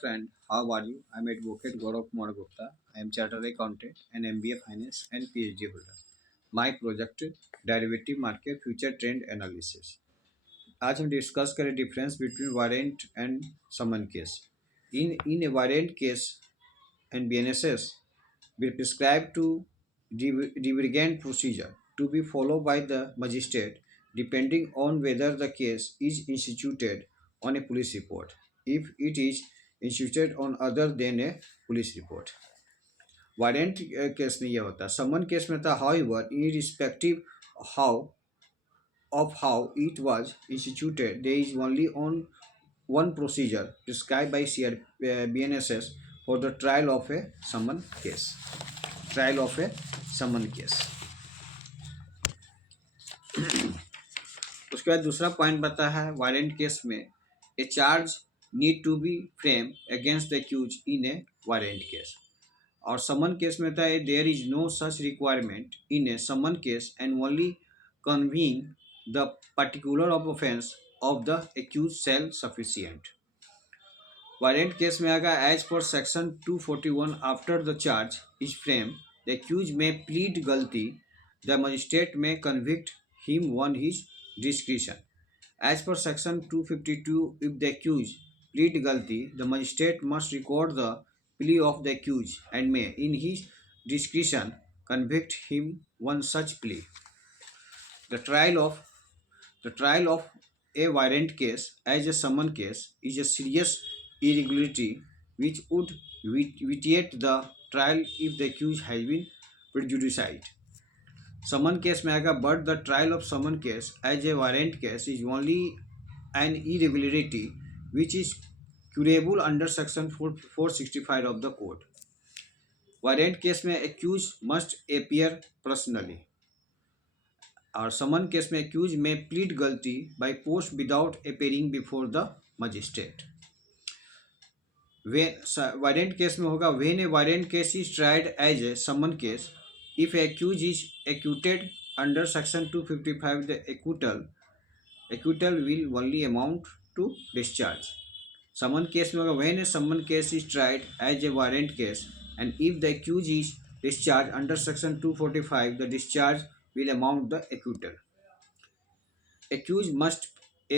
friend, how are you? I'm Advocate Gaurav Kumar Gupta. I am Chartered Accountant and MBA Finance and PhD holder. My project Derivative Market Future Trend Analysis. आज हम discuss करें difference between warrant and summon case. In a warrant case and BNSS, we prescribe to divergent procedure to be followed by the magistrate depending on whether the case is instituted on a police report. If it is instituted on other than a police report. Warrant case में यह होता है. समन case में था however irrespective how of how it was instituted, there is only on one procedure prescribed by BNSS for the trial of a summon case. Trial of a summon case. उसके बाद दूसरा point बता है warrant case में a charge need to be frame against the accuse in a warrant case. और summon case में था there is no such requirement in a summon case and only conveying the particular of offence of the accused shall sufficient. Warrant case में आएगा as per section 241 after the charge is framed, the accused may plead guilty. The magistrate may convict him on his discretion. As per section 252, if the accused plead guilty, the magistrate must record the plea of the accused and may, in his discretion, convict him on such plea. The trial of a warrant case as a summon case is a serious irregularity which would vitiate the trial if the accused has been prejudiced. Summon case में आएगा but the trial of summon case as a warrant case is only an irregularity which is curable under section 465 of the code. Warrant case में accused must appear personally. और summon case में accused may plead guilty by post without appearing before the magistrate. Warrant case में होगा when a warrant case is tried as a summon case if accused is acquitted under section 255 the acquittal will only amount to discharge. Summon case में होगा when a summon case is tried as a warrant case and if the accused is discharge under section 245 the discharge will amount the acquittal. Accused must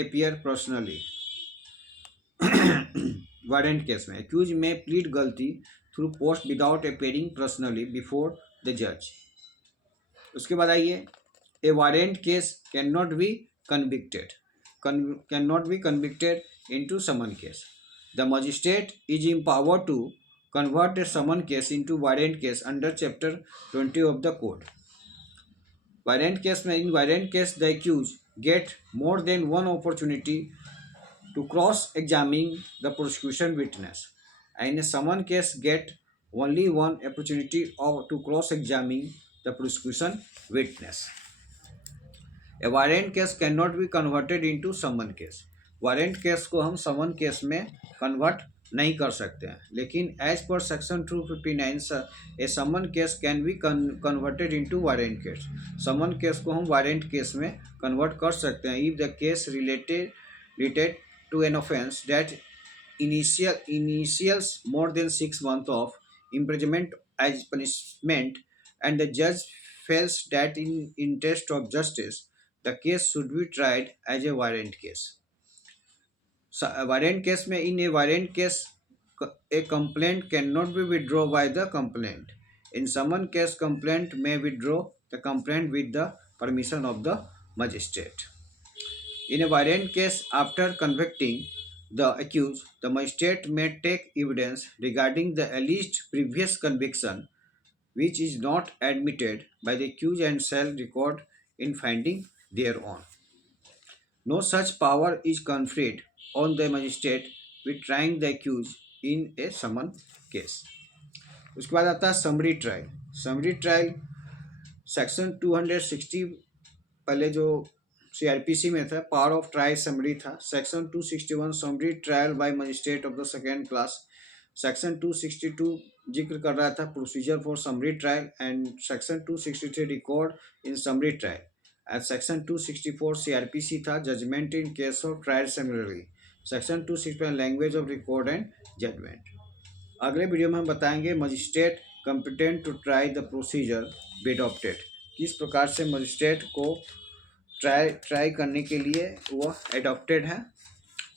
appear personally. Warrant case में accused may plead guilty through post without appearing personally before the judge. उसके बाद आइए a warrant case cannot be convicted into summon case. The magistrate is empowered to convert a summon case into warrant case under chapter 20 of the code. Warrant case में in warrant case the accused get more than one opportunity to cross-examine the prosecution witness. And in a summon case get only one opportunity to cross-examine the prosecution witness. A warrant case cannot be converted into summon case. Warrant case को हम summon case में convert नहीं कर सकते हैं, लेकिन as per section 259 a summon case can be converted into warrant case. Summon case को हम वारंट केस में कन्वर्ट कर सकते हैं if the case related to an offence that entails more than 6 months of imprisonment as punishment and the जज feels that in interest of justice the case should be tried as a warrant case. Warrant case में in a warrant case a complaint can not be withdraw by the complaint. In summon case complaint may withdraw the complaint with the permission of the magistrate. In a warrant case after convicting the accused, the magistrate may take evidence regarding the alleged previous conviction which is not admitted by the accused and shall record in finding thereon. No such power is conferred on the magistrate with trying the accused in a summon case. उसके बाद आता है summary trial. Summary trial section 260 पहले जो CRPC में था power of trial summary था. Section 261 summary trial by magistrate of the second class. Section 262 जिक्र कर रहा था procedure for summary trial and section 263 record in summary trial. At section 264 CRPC था judgment in case of trial summary. Section 265 language of record and judgment. अगले video में हम बताएंगे magistrate competent to try the procedure be adopted, किस प्रकार से magistrate को try करने के लिए वह एडॉप्टेड है।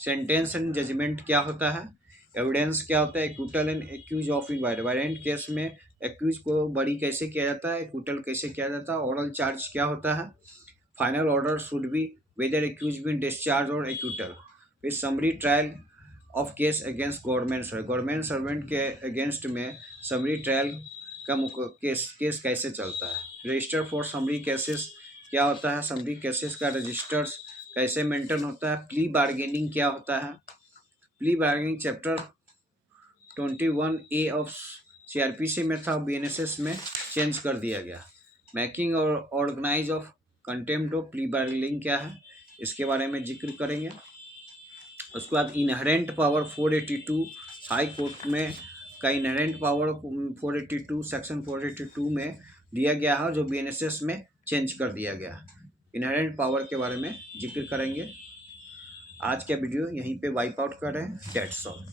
सेंटेंस एंड जजमेंट क्या होता है, एविडेंस क्या होता है, acquittal and accused of in warrant case में एक्यूज को बरी कैसे किया जाता है, एक्यूटल कैसे किया जाता है, ओरल चार्ज क्या होता है, final order should be whether accused been discharge और एक्यूटल, फिर summary trial of case against government servant के अगेंस्ट में समरी ट्रायल का केस कैसे चलता है, रजिस्टर फॉर समरी केसेस क्या होता है, समरी केसेस का रजिस्टर्स कैसे मेंटेन होता है, प्ली बार्गेनिंग क्या होता है, plea bargaining chapter 21A of CRPC में था, BNSS में चेंज कर दिया गया। मेकिंग और organise of contempt of plea bargaining क्या है, इसके बारे में जिक्र करेंगे। उसके बाद इनहेरेंट पावर 482 हाई कोर्ट में का इनहेरेंट पावर 482 सेक्शन 482 में दिया गया है, जो BNSS में चेंज कर दिया गया। इनहेरेंट पावर के बारे में जिक्र करेंगे। आज का वीडियो यहीं पे वाइप आउट कर रहे हैं। That's all.